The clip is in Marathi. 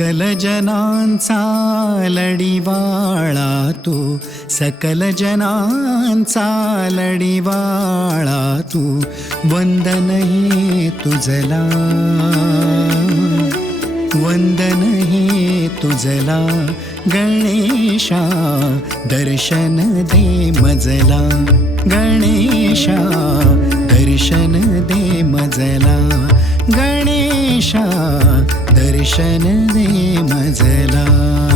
सकल जनांचा लढीवाळा तू, सकल जनांचा लढीवाळा तू, वंदन हे तुझला, वंदन हे तुझला गणेशा, दर्शन दे मजला, गणेशा दर्शन दे मजला, गणेशा दर्शन दे मजला.